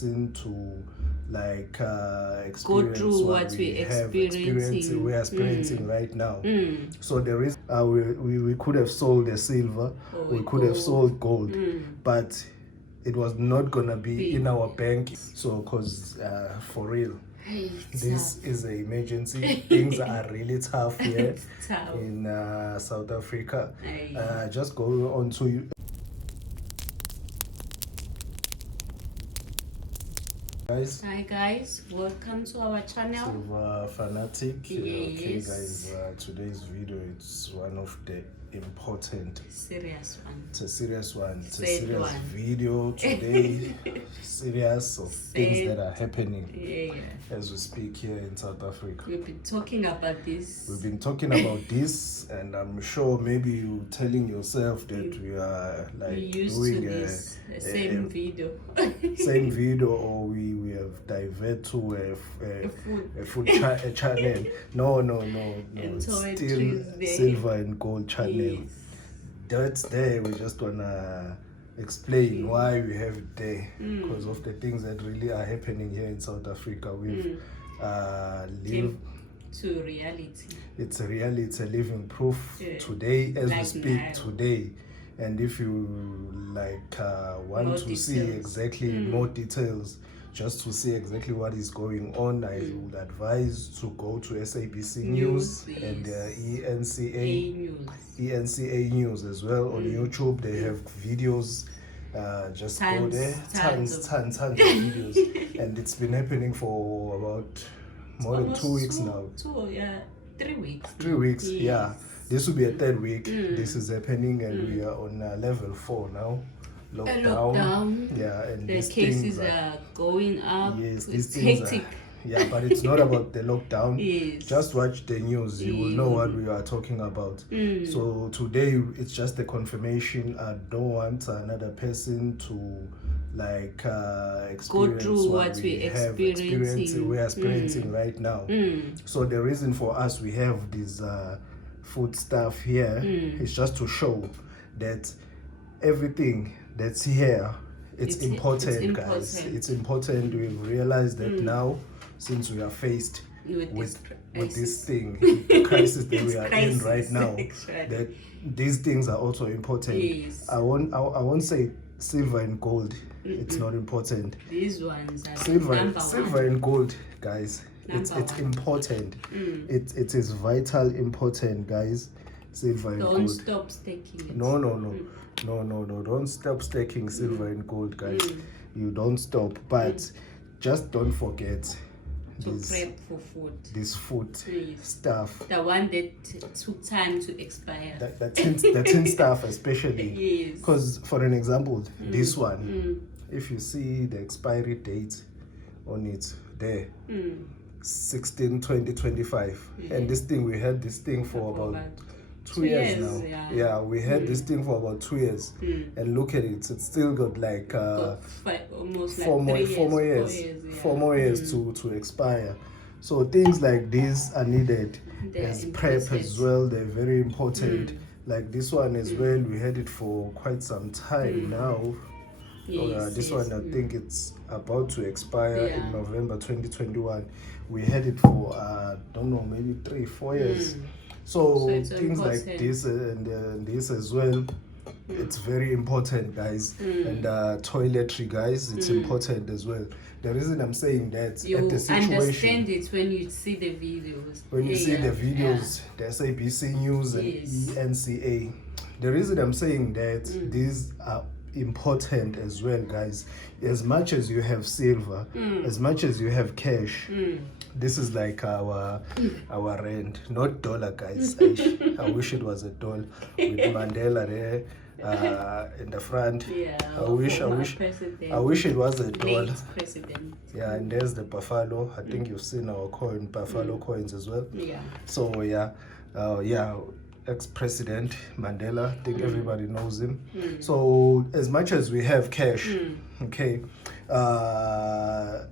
to like go experience through what what we have experiencing, we are experiencing right now. So there is we could have sold the silver, we could have sold gold, but it was not gonna be in our bank. So because for real, this is an emergency. Things are really tough here in South Africa. Just go on to guys. Hi guys, welcome to our channel. Silver Fanatic. Yes. Okay guys, today's video, it's one of the important, serious one. It's a serious one. It's a Sad serious one. video today. Serious of things that are happening as we speak here in South Africa. We've been talking about this. We've been talking about this, and I'm sure maybe you telling yourself that we are like doing the same video. Same video, or we have diverted to a food channel. No. It's still Silver and Gold channel. Yes. That's there. We just wanna explain why we have it there, because of the things that really are happening here in South Africa. We've lived to reality. It's a reality. It's a living proof today as we speak today. And if you like want more to details. see exactly more details, just to see exactly what is going on, I would advise to go to SABC News and ENCA News as well on YouTube. They have videos. Just go there. Tons of videos. And it's been happening for about more than 2 weeks now. 3 weeks. 3 weeks, yeah. This will be a third week. This is happening, and we are on level 4 now. Lockdown. Yeah, and the cases are going up. Yes, it's hectic. Yeah, but it's not about the lockdown. Yes. Just watch the news. You will know what we are talking about. So today it's just a confirmation. I don't want another person to like experience go through what we are experiencing right now. So the reason for us we have this food stuff here is just to show that everything that's here, it's important, guys. It's important. We've realized that now, since we are faced with this thing, the crisis that we are in right now, that these things are also important. Yes. I won't say silver and gold. It's not important. These ones are silver and gold, guys. It's important. It is vital important, guys. Silver and gold. Don't stop staking it. No. Don't stop staking silver and gold, guys. You don't stop, but just don't forget to prep for food. This food stuff. The one that took time to expire. The tin stuff, especially. Yes. Because, for an example, this one, if you see the expiry date on it there, 16/20/25, and this thing, we had this thing for about 2 years now. Yeah, we had this thing for about 2 years, and look at it. It's still got like almost four more years to expire. So things like this are needed as prep as well. They're very important. Like this one as well, we had it for quite some time now. This one, I think it's about to expire in November 2021. We had it for don't know, maybe 3-4 years. So things like this and this as well, it's very important, guys. And toiletry, guys, it's important as well. The reason I'm saying that, you at the situation, understand it when you see the videos. When you see the videos, the SABC News and ENCA. The reason I'm saying that, these are important as well, guys. As much as you have silver, as much as you have cash, this is like our rand, not dollar, guys. I wish it was a dollar with Mandela there in the front. I wish it was a dollar. Yeah, and there's the buffalo. I think you've seen our buffalo coins as well. So ex-president Mandela, I think everybody knows him. So as much as we have cash, okay, I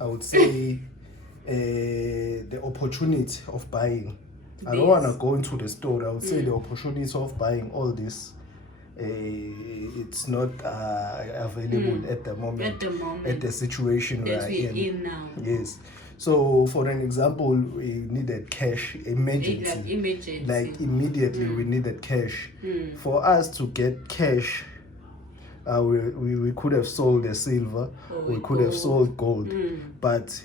would say the opportunity of buying. I don't want to go into the store. I would say the opportunity of buying all this it's not available at the moment, at the situation we that are we're in. now. Yes. So, for an example, we needed cash emergency. Like immediately, we needed cash. For us to get cash, we could have sold a silver, we could have sold gold, but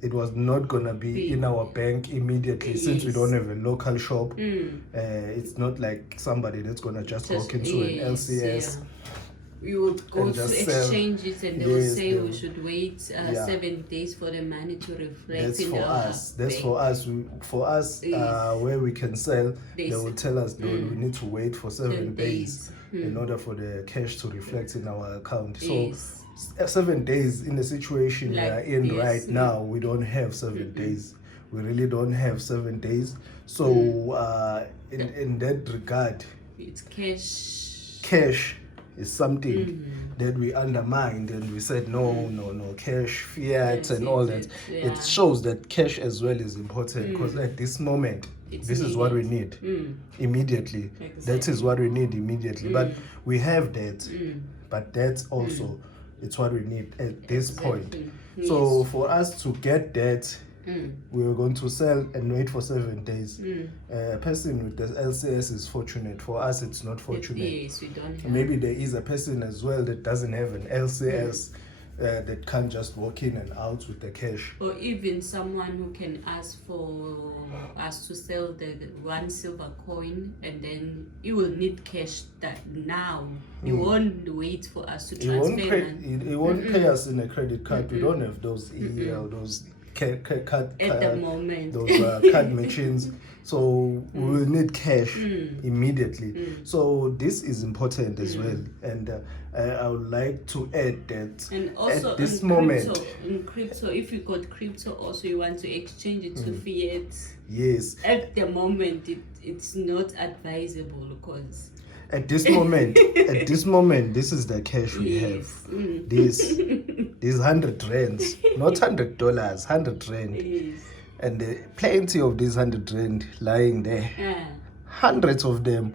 it was not gonna be in our bank immediately since we don't have a local shop. It's not like somebody that's gonna just walk into an LCS. Yeah. We would go to exchange it, and they would say we should wait 7 days for the money to reflect. That's for us. That's for us. For us, where we can sell, they will tell us we need to wait for 7 days in order for the cash to reflect in our account. So 7 days in the situation we are in right now, we don't have 7 days. We really don't have 7 days. So in that regard, it's cash. Cash is something that we undermined, and we said no, cash, fiat, and all that. It shows that cash as well is important, because at this moment, this is what we need immediately. That is what we need immediately. But we have that, but that's also it's what we need at this point. So for us to get that, we were going to sell and wait for 7 days. A person with the LCS is fortunate. For us, it's not fortunate. Yes, we don't have. Maybe there is a person as well that doesn't have an LCS, that can't just walk in and out with the cash. Or even someone who can ask for us to sell the 1 silver coin, and then you will need cash that now. You won't wait for us to transfer. He won't pay us in a credit card. We don't have those those card at the moment. Those card machines. So we will need cash immediately. So this is important as well. And I would like to add that, and also at this moment, in crypto, if you got crypto, also you want to exchange it to fiat. Yes. At the moment, it's not advisable, because at this moment, this is the cash we have. These 100 rands, not $100, 100 rand. Yes. And plenty of these 100 rand lying there, hundreds of them.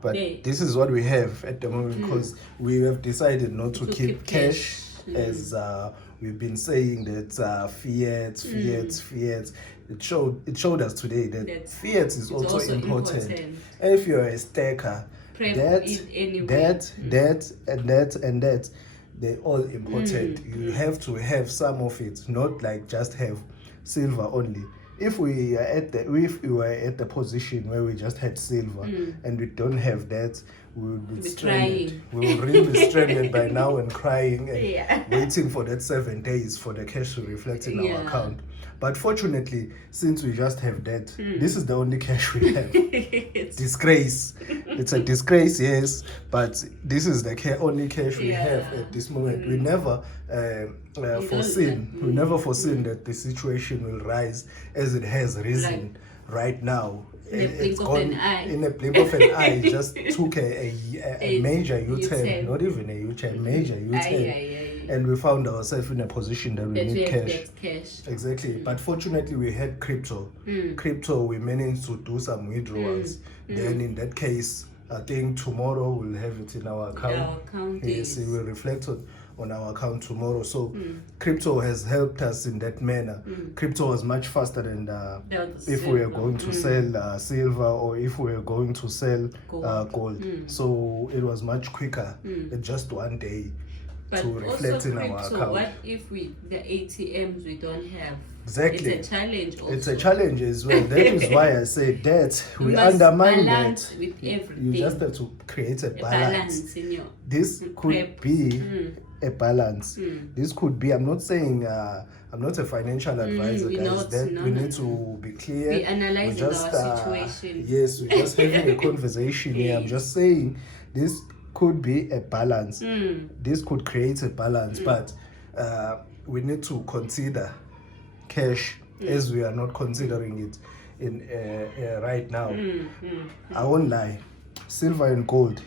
But this is what we have at the moment, because we have decided not to keep cash, as we've been saying that fiat. It showed us today that fiat is also important. If you're a stacker, that, and that, they're all important. You have to have some of it, not like just have silver only. If we were at the position where we just had silver and we don't have that, we would be stranded. We will really be stranded by now and crying and waiting for that 7 days for the cash to reflect in our account. But fortunately, since we just have that, this is the only cash we have. Disgrace. It's a disgrace, yes, but this is the only cash we have at this moment. We never foreseen that the situation will rise as it has risen right now. It's gone in a blink of an eye. It just took a major U-turn, not even a U-turn, major U-turn. And we found ourselves in a position that we need cash. Exactly. But fortunately, we had crypto. Crypto, we managed to do some withdrawals. Then in that case, I think tomorrow we'll have it in our account. Yes, it will reflect on our account tomorrow. So crypto has helped us in that manner. Crypto was much faster than if we are going to sell silver, or if we are going to sell gold. So it was much quicker in just 1 day. But to reflect in crypto, our account. What if the ATMs we don't have? Exactly. It's a challenge also. It's a challenge as well. That is why I say that we undermine that. With everything. You just have to create a balance. In your this could be a balance. This could be, I'm not saying, I'm not a financial advisor, guys. We need to be clear. We analyze our situation. Yes, we're just having a conversation here. I'm just saying this could be a balance. This could create a balance, but we need to consider cash as we are not considering it in right now. I won't lie, silver and gold,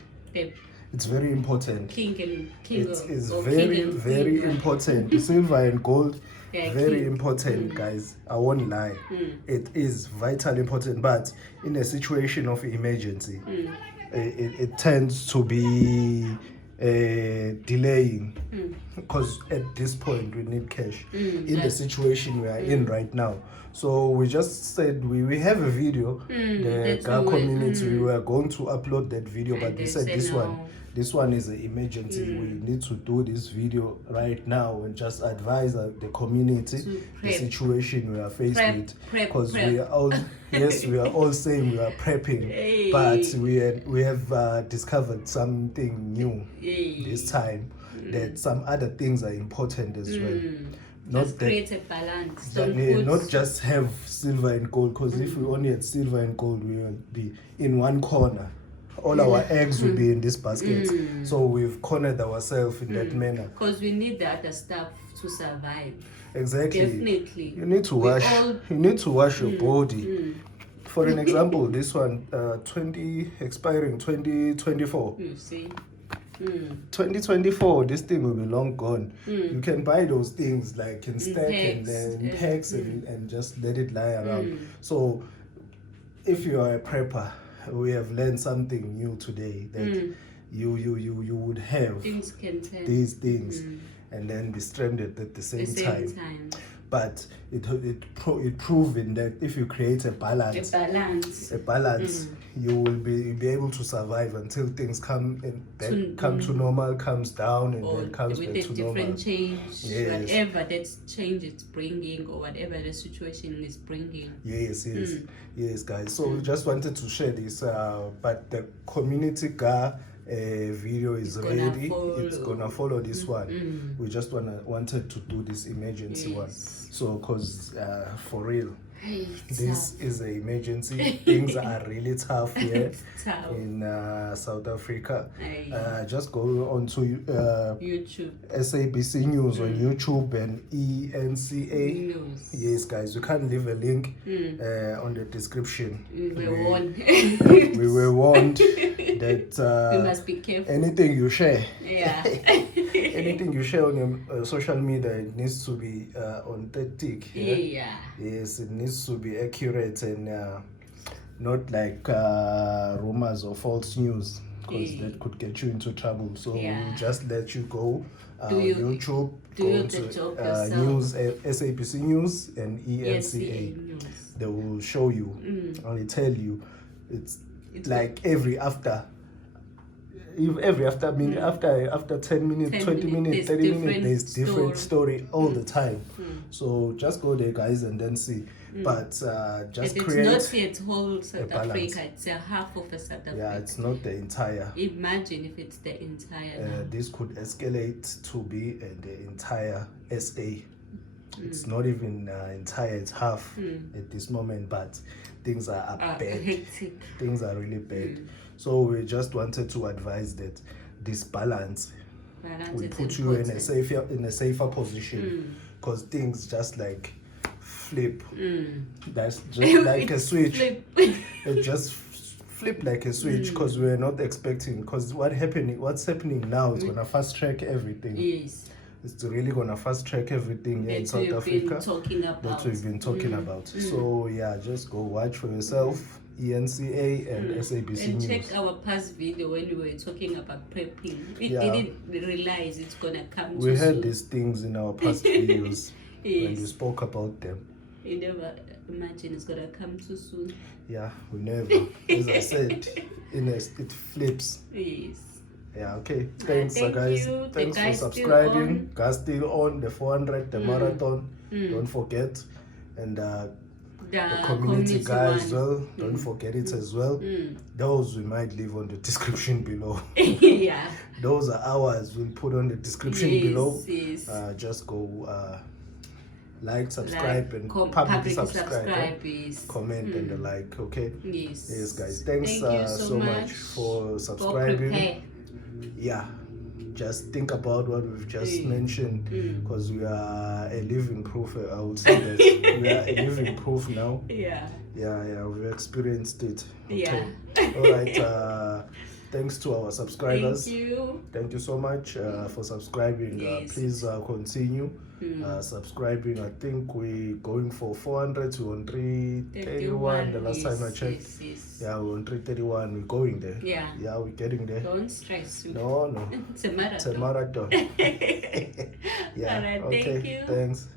it's very important. It is very important. Silver and gold, very important, guys. I won't lie. It is vitally important, but in a situation of emergency, it tends to be delaying, because at this point we need cash in the situation we are in right now. So we just said we have a video, the GA community, we were going to upload that video, but we said this one is an emergency. We need to do this video right now and just advise the community the situation we are faced with, because we are all yes, we are all saying we are prepping, but we have discovered something new this time, that some other things are important as well. Not create a balance. Not just have silver and gold, because if we only had silver and gold, we would be in one corner. All our eggs will be in this basket. So we've cornered ourselves in that manner. Because we need the other stuff to survive. Exactly. Definitely. You need to wash. You need to wash your body. For an example, this one, expiring 2024. You see. 2024, this thing will be long gone. You can buy those things like in stack and then packs and just let it lie around. So if you are a prepper, we have learned something new today, that you would have things can turn. These things and then be stranded at the same time. But it proven that if you create a balance, you will be able to survive until things come to normal, comes down, and then comes back to normal. With a different change, whatever that change is bringing, or whatever the situation is bringing. Yes, guys. So we just wanted to share this, but the community GA video is ready. It's gonna follow this one. We just wanted to do this emergency one. So, cause for real, this is an emergency. Things are really tough here in South Africa. Just go on to YouTube, SABC News on YouTube and ENCA News. Yes, guys, you can't leave a link on the description. We were warned that we must be careful. Anything you share, anything you share on your social media, it needs to be authentic. Yes, it needs to be accurate and not like rumors or false news, because that could get you into trouble. So we just let you go. YouTube, go to news, SABC News and ENCA. They will show you, and they tell you. It's like every after 10 minutes, 20 minutes, 30 minutes, there's different story all the time. So just go there, guys, and then see. But just create it's not yet whole South Africa, it's a half of a South Africa. Yeah, it's not the entire. Imagine if it's the entire. This could escalate to be the entire SA. It's not even entire, it's half at this moment, but things are bad. Hectic. Things are really bad. So we just wanted to advise that this balance will put you in a safer position, because things just like flip. That's just like a switch. It just flip like a switch, because we're not expecting. Because what's happening now is gonna fast track everything. Yes. It's really gonna fast track everything in South Africa that we've been talking about. So yeah, just go watch for yourself. ENCA and SABC and News. Check our past video when we were talking about prepping. We didn't realize it's gonna come. We had these things in our past videos when we spoke about them. You never imagine it's gonna come too soon. Yeah, we never. As I said, it flips. Yes. Yeah, okay. Thanks, guys. Thanks for subscribing. GA still on the 400, the marathon. Don't forget. And the community guys as well. Don't forget it as well. Those we might leave on the description below. Those are ours. We'll put on the description below. Yes. Just go like, subscribe, and publicly subscribe. Comment and the like. Okay. Yes, guys. Thanks so much for subscribing. Yeah, just think about what we've just mentioned, because we are a living proof. I would say that we are a living proof now. Yeah, we've experienced it. Okay. All right. Thanks to our subscribers. Thank you so much for subscribing. Yes. Please continue subscribing. I think we're going for 400 to 331 the last time I checked. Yes. Yeah, we're on 331. We're going there. Yeah, we're getting there. don't stress. No. It's a marathon. It's a marathon. Yeah. All right, okay. thank you. Thanks.